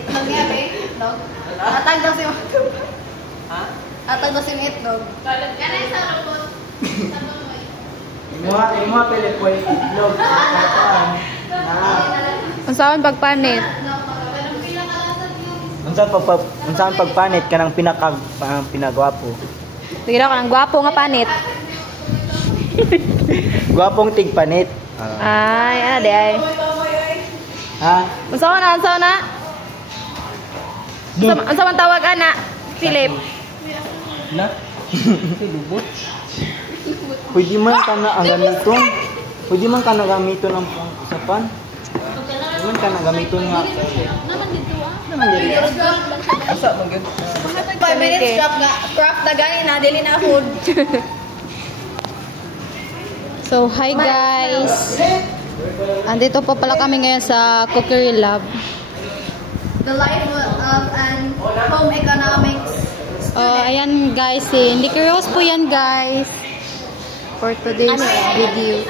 Itlog nga, be? Itlog? Atag daw si Mato. Ha? Atag daw si Itlog. Ganay sa robot. Sa bamoy. Imuha pili po yung itlog. Unsaon pagpanit? Unsaon pagpanit ka ng pinagwapo? Sige daw ka ng gwapo nga panit. Gwapong tigpanit. Ay, ana di ay. Ha? Unsaon na? Unsaon tawag ana? Philip. Na? Lubot. Pwede man ka na ang gamiton. Pwede man ka na gamiton ng usapan. Pwede man ka na gamiton nga. Naman dito. Asa man gud? 5 minutes craft na gani na, dili na food. So, hi guys. Andito po pala kami ngayon sa Cookery Lab. The life of an home economics. Ayan guys, si Nicky Rose po yan guys. For today's video.